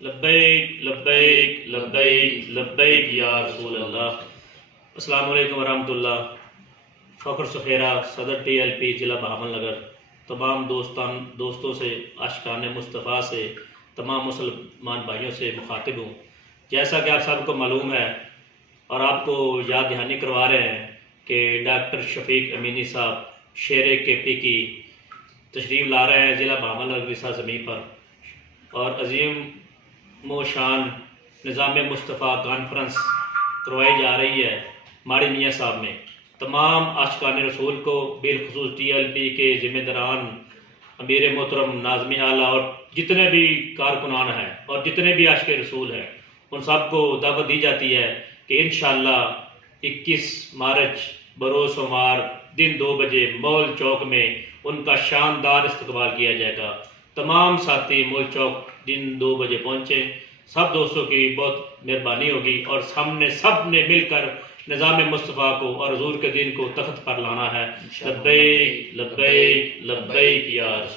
लब्बैक लब्बैक लब्बैक लब्बैक या रसूल अल्लाह। अस्सलाम वालेकुम वरहमतुल्लाह। फ़ख्र सफ़ेरा सदर TLP ज़िला बहावलनगर तमाम दोस्तों से, आशिकाने मुस्तफ़ा से, तमाम मुसलमान भाइयों से मुखातिब हूँ। जैसा कि आप सबको मालूम है और आपको याद दहानी करवा रहे हैं कि डॉक्टर शफीक अमीनी साहब शेर KP की तशरीफ़ ला रहे हैं ज़िला बहावलनगर ज़मीन पर और अजीम मोशान निज़ाम मुस्तफ़ा कॉन्फ्रेंस करवाई जा रही है माड़ी मियाँ साहब में। तमाम आशिकान रसूल को बिलखुसूस TLP के ज़िम्मेदारान अमीर मोहतरम नाज़िम आला और जितने भी कारकुनान हैं और जितने भी आशिक रसूल हैं उन सब को दावत दी जाती है कि इंशाअल्लाह 21 मार्च बरोज़ सोमवार दिन 2 बजे मॉल चौक में उनका शानदार इस्तकबाल किया जाएगा। तमाम साथी मॉल चौक दिन 2 बजे पहुँचे। सब दोस्तों की बहुत मेहरबानी होगी और हमने सब ने मिलकर निज़ाम मुस्तफ़ा को और हुज़ूर के दीन को तख्त पर लाना है। लब्बैक लब्बैक लब्बैक या